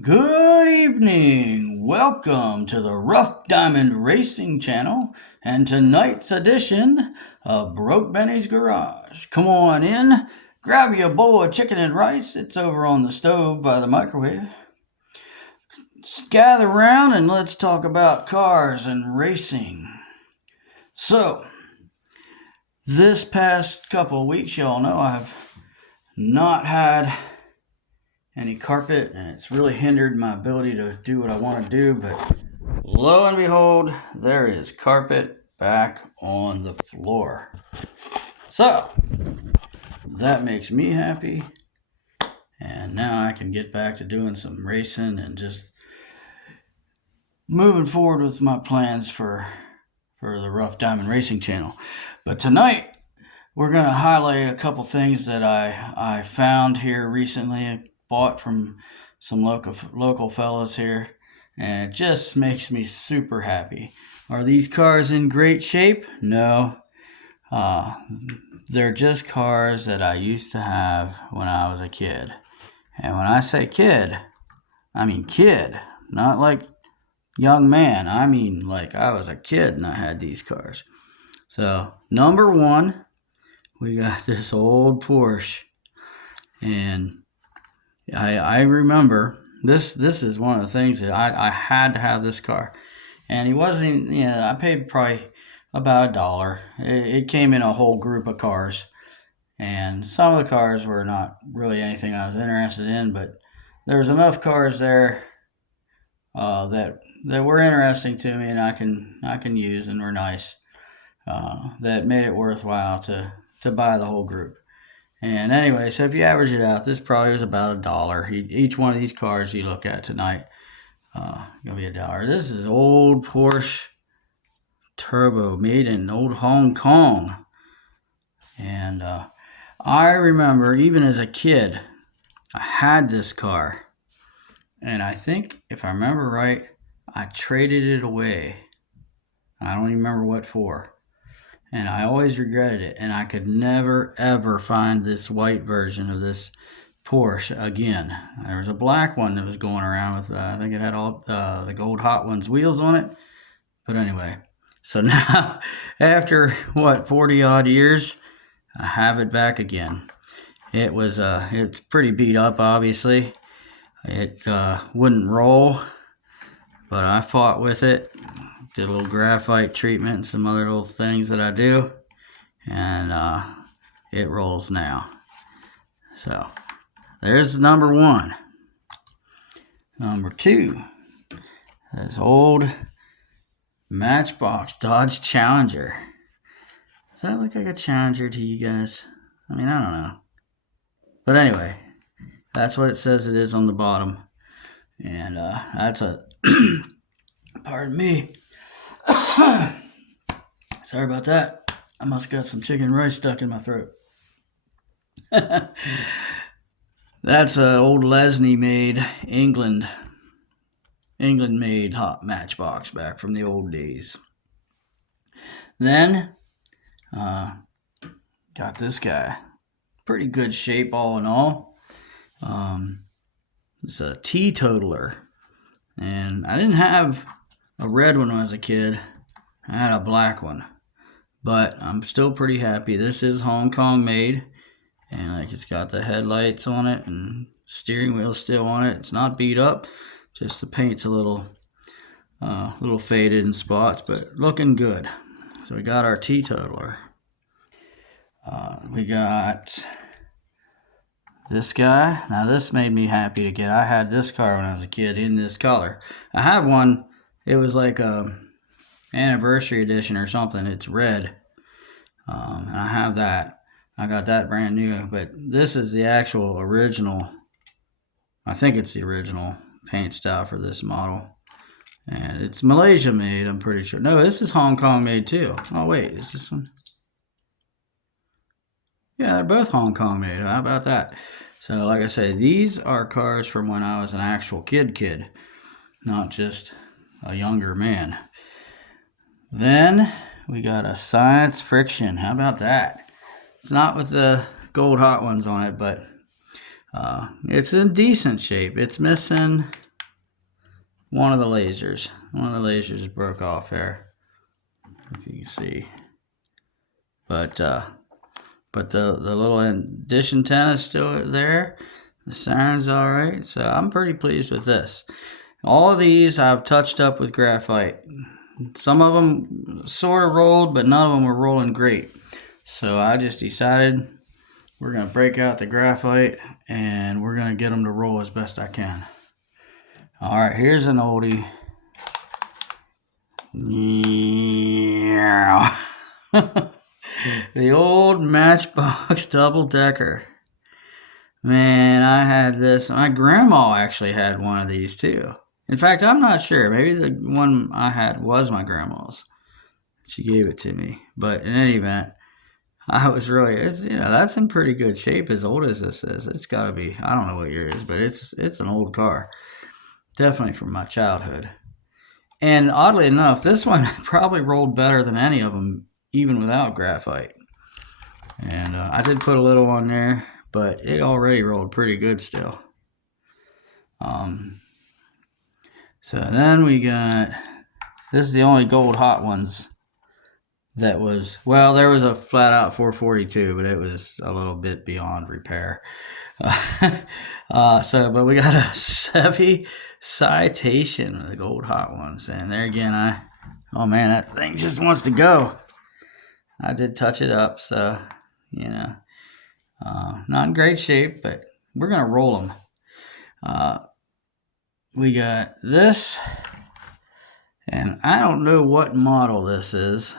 Good evening. Welcome to the Rough Diamond Racing Channel and tonight's edition of Brokebenny's Garage. Come on in, grab your bowl of chicken and rice. It's over on the stove by the microwave. Gather around and let's talk about cars and racing. So, this past couple of weeks, y'all know I've not had any carpet, and it's really hindered my ability to do what I want to do, but lo and behold, there is carpet back on the floor. So that makes me happy, and now I can get back to doing some racing and just moving forward with my plans for the Rough Diamond Racing Channel. But tonight we're going to highlight a couple things that I found here recently. Bought from some local fellas here, and it just makes me super happy. Are these cars in great shape? No. They're just cars that I used to have when I was a kid. And when I say kid, I mean kid, not like young man. I mean like I was a kid and I had these cars. So number one, we got this old Porsche, and I remember this is one of the things that I had to have this car. And it wasn't, I paid probably about $1. It came in a whole group of cars, and some of the cars were not really anything I was interested in, but there was enough cars there that were interesting to me and I can use and were nice, that made it worthwhile to buy the whole group. And anyway, so if you average it out, this probably was about $1. Each one of these cars you look at tonight, gonna be $1. This is old Porsche Turbo, made in old Hong Kong. And I remember even as a kid, I had this car, and I think if I remember right, I traded it away. I don't even remember what for. And I always regretted it, and I could never ever find this white version of this Porsche again. There was a black one that was going around with, I think it had all the gold Hot Ones wheels on it. But anyway, so now after 40 odd years, I have it back again. It's pretty beat up, obviously. It wouldn't roll, but I fought with it. Did a little graphite treatment and some other little things that I do, and it rolls now. So there's number one. Number two, this old Matchbox Dodge Challenger. Does that look like a Challenger to you guys? I mean, I don't know. But anyway, that's what it says it is on the bottom. And that's a, pardon me. Sorry about that. I must have got some chicken and rice stuck in my throat. That's an old Lesney made England made hot Matchbox back from the old days. Then got this guy. Pretty good shape all in all. It's a teetotaler, and I didn't have a red one when I was a kid. I had a black one, but I'm still pretty happy. This is Hong Kong made, and like it's got the headlights on it and steering wheel still on it. It's not beat up, just the paint's a little faded in spots, but looking good. So we got our teetotaler. We got this guy. Now this made me happy to get. I had this car when I was a kid in this color. I have one. It was like a anniversary edition or something. It's red, and I have that. I got that brand new, but this is the actual original. I think it's the original paint style for this model, and it's Malaysia made, I'm pretty sure. No, this is Hong Kong made too. Oh wait, is this one? Yeah, they're both Hong Kong made. How about that? So like I say, these are cars from when I was an actual kid, not just a younger man. Then we got a Science Friction. How about that? It's not with the gold Hot Ones on it, but it's in decent shape. It's missing one of the lasers. One of the lasers broke off there, if you can see. But the little dish antenna is still there. The siren's all right. So I'm pretty pleased with this. All of these I've touched up with graphite. Some of them sort of rolled, but none of them were rolling great. So I just decided we're going to break out the graphite and we're going to get them to roll as best I can. All right, here's an oldie. Yeah. The old Matchbox double-decker. Man, I had this. My grandma actually had one of these too. In fact, I'm not sure. Maybe the one I had was my grandma's. She gave it to me. But in any event, I was really, that's in pretty good shape as old as this is. It's got to be, I don't know what year it is, but it's an old car. Definitely from my childhood. And oddly enough, this one probably rolled better than any of them, even without graphite. And I did put a little on there, but it already rolled pretty good still. So then we got, this is the only gold hot ones that was, well, there was a flat out 442, but it was a little bit beyond repair. But we got a Chevy Citation with the gold hot ones. And there again, oh man, that thing just wants to go. I did touch it up, so, not in great shape, but we're going to roll them. We got this, and I don't know what model this is.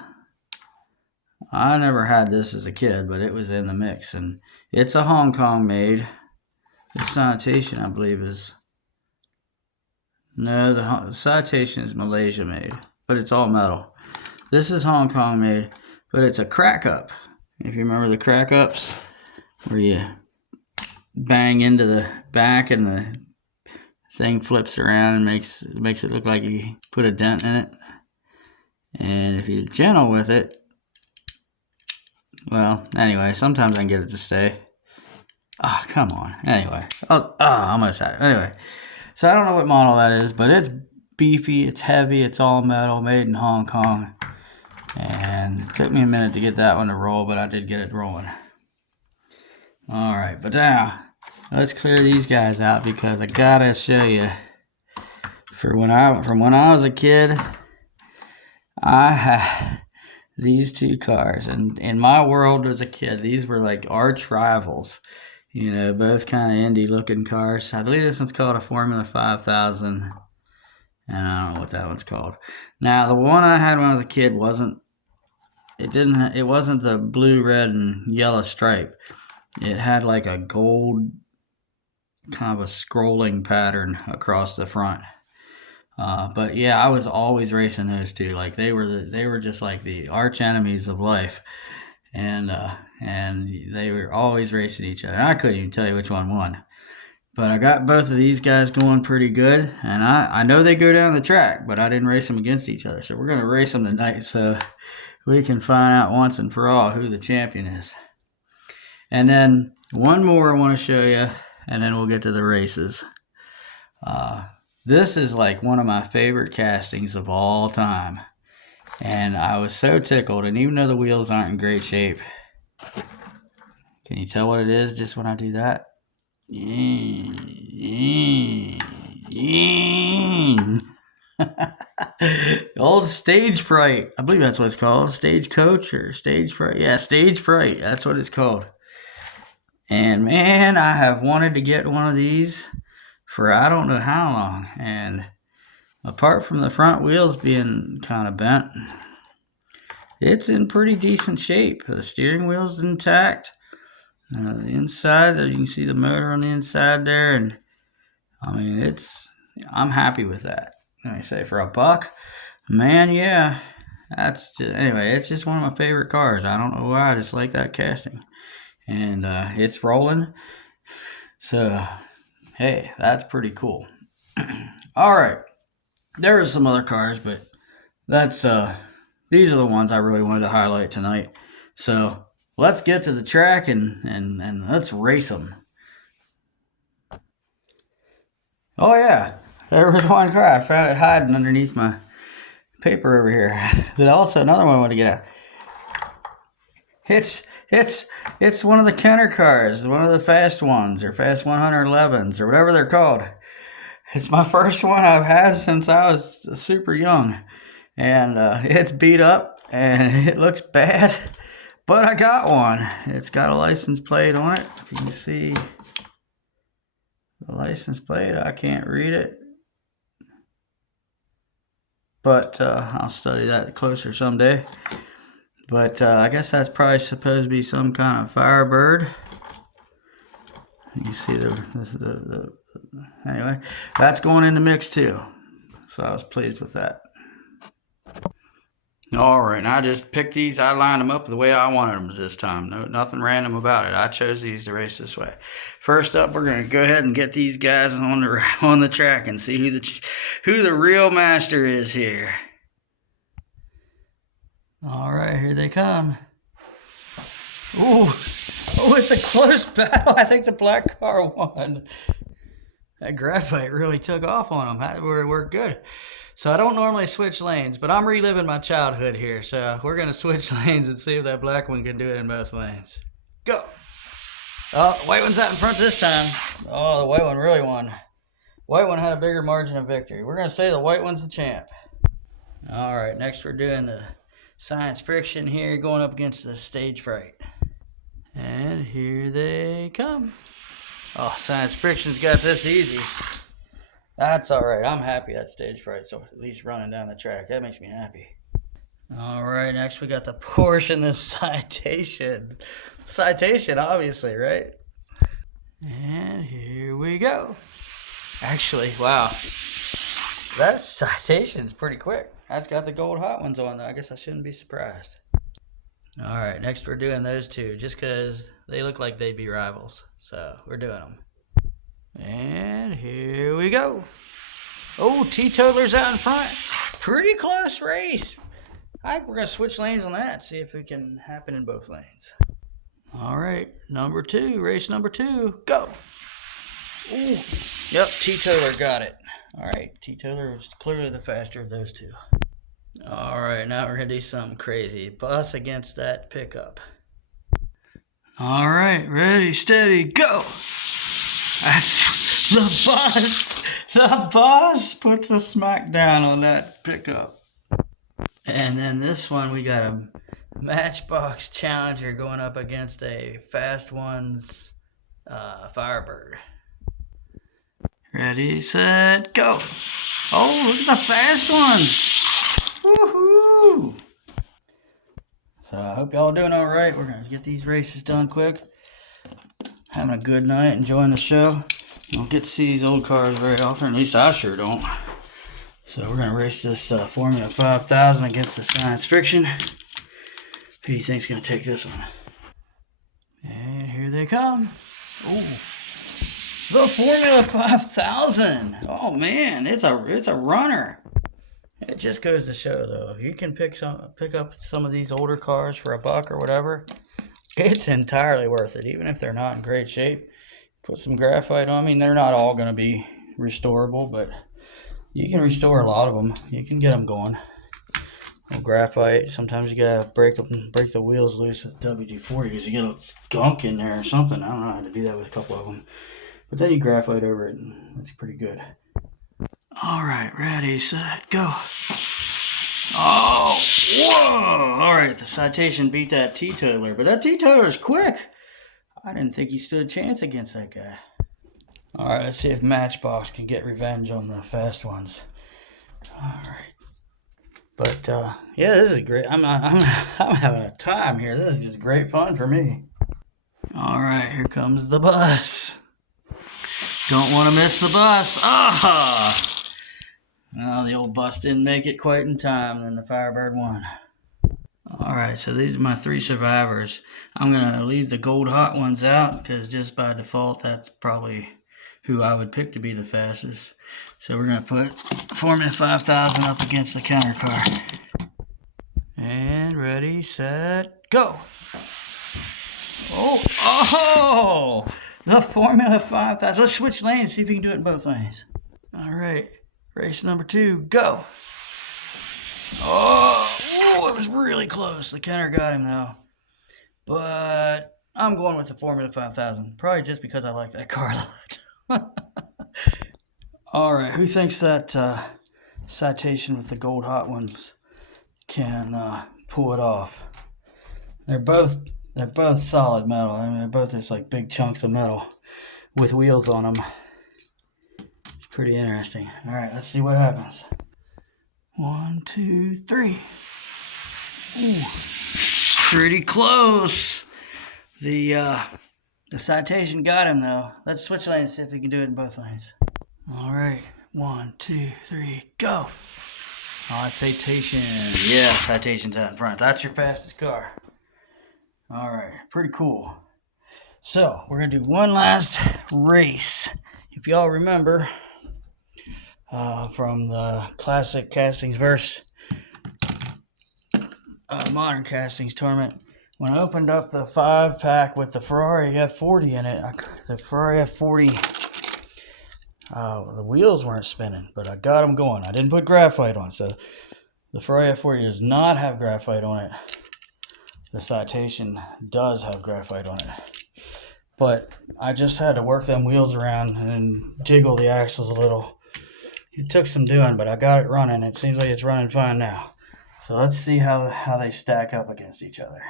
I never had this as a kid, but it was in the mix, and it's a Hong Kong made. The Citation, I believe, the Citation is Malaysia made, but it's all metal. This is Hong Kong made, but it's a crack up. If you remember the crack ups, where you bang into the back and the thing flips around and makes it look like you put a dent in it. And if you're gentle with it, well, anyway, sometimes I can get it to stay. Oh, come on. Anyway, I almost had it. Anyway, so I don't know what model that is, but it's beefy, it's heavy, it's all metal, made in Hong Kong. And it took me a minute to get that one to roll, but I did get it rolling. All right, but now let's clear these guys out because I gotta show you. From when I was a kid, I had these two cars, and in my world as a kid, these were like arch rivals. Both kind of indie looking cars. I believe this one's called a Formula 5000, and I don't know what that one's called. Now, the one I had when I was a kid wasn't the blue, red, and yellow stripe. It had like a gold kind of a scrolling pattern across the front. But yeah, I was always racing those two. Like they were just like the arch enemies of life, and they were always racing each other. And I couldn't even tell you which one won, but I got both of these guys going pretty good. And I know they go down the track, but I didn't race them against each other. So we're gonna race them tonight, so we can find out once and for all who the champion is. And then one more I want to show you, and then we'll get to the races. This is like one of my favorite castings of all time. And I was so tickled, and even though the wheels aren't in great shape, can you tell what it is just when I do that? Old Stage Fright. I believe that's what it's called. Stagecoach or Stage Fright. Yeah, Stage Fright. That's what it's called. And man, I have wanted to get one of these for I don't know how long. And apart from the front wheels being kind of bent, it's in pretty decent shape. The steering wheel's intact. The inside, you can see the motor on the inside there. And I mean, I'm happy with that. Let me say, for $1, man, yeah. Anyway, it's just one of my favorite cars. I don't know why, I just like that casting. And it's rolling. So, hey, that's pretty cool. All right. There are some other cars, but these are the ones I really wanted to highlight tonight. So, let's get to the track and let's race them. Oh, yeah. There was one car. I found it hiding underneath my paper over here. But also another one I want to get out. It's one of the Kenner cars, one of the fast ones, or fast 111s, or whatever they're called. It's my first one I've had since I was super young. And it's beat up and it looks bad, but I got one. It's got a license plate on it. If you can see the license plate, I can't read it. But I'll study that closer someday. But I guess that's probably supposed to be some kind of Firebird. You see anyway, that's going in the mix too. So I was pleased with that. All right, and I just picked these. I lined them up the way I wanted them this time. Nothing random about it. I chose these to race this way. First up, we're going to go ahead and get these guys on the track and see who the real master is here. All right, here they come. Ooh, it's a close battle. I think the black car won. That graphite really took off on them. That worked good. So I don't normally switch lanes, but I'm reliving my childhood here. So we're going to switch lanes and see if that black one can do it in both lanes. Go. Oh, the white one's out in front this time. Oh, the white one really won. White one had a bigger margin of victory. We're going to say the white one's the champ. All right, next we're doing the science friction here, going up against the stage fright. And here they come. Oh, science friction's got this easy. That's all right. I'm happy that stage fright, so at least running down the track. That makes me happy. All right, next we got the Porsche and the Citation. Citation, obviously, right? And here we go. Actually, wow. That Citation's pretty quick. That's got the gold hot ones on, though. I guess I shouldn't be surprised. All right, next we're doing those two, just because they look like they'd be rivals. So we're doing them. And here we go. Oh, Teetotaler's out in front. Pretty close race. We're going to switch lanes on that, see if it can happen in both lanes. All right, number two, race number two, go. Ooh, yep, Teetotaler got it. All right, Teetotaler was clearly the faster of those two. All right, now we're going to do something crazy. Bus against that pickup. All right, ready, steady, go. That's the bus. The bus puts a smack down on that pickup. And then this one, we got a Matchbox Challenger going up against a Fast Ones Firebird. Ready, set, go. Oh, look at the Fast Ones. Woohoo! So I hope y'all doing all right. We're going to get these races done quick. Having a good night, enjoying the show. You don't get to see these old cars very often, at least I sure don't. So we're going to race this Formula 5000 against the Science Friction. Who do you think's going to take this one? And here they come. Oh, the Formula 5000. Oh man, it's a runner. It just goes to show, though, if you can pick up some of these older cars for $1 or whatever, it's entirely worth it, even if they're not in great shape. Put some graphite on. I mean, they're not all going to be restorable, but you can restore a lot of them. You can get them going. Graphite, sometimes you got to break the wheels loose with WD-40 because you get a gunk in there or something. I don't know how to do that with a couple of them. But then you graphite over it, and that's pretty good. All right, ready, set, go. Oh, whoa! All right, the Citation beat that Teetotaler, but that Teetotaler's quick. I didn't think he stood a chance against that guy. All right, let's see if Matchbox can get revenge on the Fast Ones. All right, but yeah, this is great. I'm having a time here. This is just great fun for me. All right, here comes the bus. Don't want to miss the bus. Ah! Well, the old bus didn't make it quite in time, then the Firebird won. All right, so these are my 3 survivors. I'm going to leave the gold hot ones out because just by default, that's probably who I would pick to be the fastest. So we're going to put Formula 5000 up against the counter car. And ready, set, go. Oh, the Formula 5000. Let's switch lanes, see if we can do it in both lanes. All right, race number 2, go. Oh, it was really close. The Kenner got him though. But I'm going with the Formula 5000. Probably just because I like that car a lot. All right, who thinks that Citation with the gold hot ones can pull it off? They're both solid metal. I mean, they're both just like big chunks of metal with wheels on them. It's pretty interesting. All right, let's see what happens. 1, 2, 3. Ooh, pretty close. The Citation got him though. Let's switch lanes and see if we can do it in both lanes. All right, 1, 2, 3, go. Oh, that's Citation. Yeah, Citation's out in front. That's your fastest car. All right, pretty cool. So we're gonna do one last race. If y'all remember from the classic castings versus modern castings tournament, when I opened up the 5-pack with the Ferrari F40 in it, the Ferrari F40, the wheels weren't spinning, but I got them going. I didn't put graphite on, so the Ferrari F40 does not have graphite on it. The Citation does have graphite on it. But I just had to work them wheels around and jiggle the axles a little. It took some doing, but I got it running. It seems like it's running fine now. So let's see how they stack up against each other.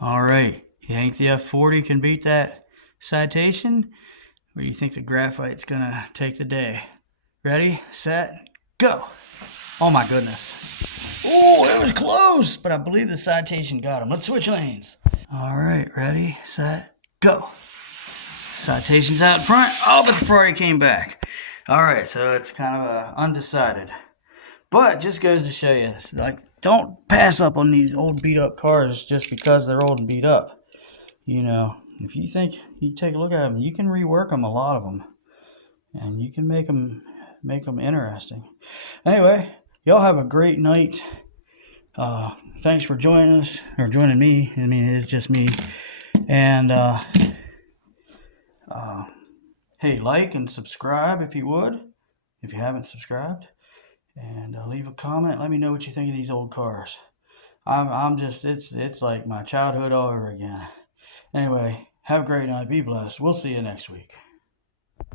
All right. You think the F40 can beat that Citation? Or do you think the graphite's going to take the day? Ready, set, go. Oh my goodness. Oh, it was close, but I believe the Citation got him. Let's switch lanes. All right, ready, set, go. Citation's out in front. Oh, but the Ferrari came back. All right, so it's kind of undecided. But just goes to show you, like, don't pass up on these old beat-up cars just because they're old and beat up. You know, if you think, you take a look at them, you can rework them, a lot of them. And you can make them interesting. Anyway, y'all have a great night. Thanks for joining us, or joining me. I mean, it's just me. And hey, like and subscribe if you would, if you haven't subscribed, and leave a comment. Let me know what you think of these old cars. I'm just, it's like my childhood all over again. Anyway, have a great night. Be blessed. We'll see you next week.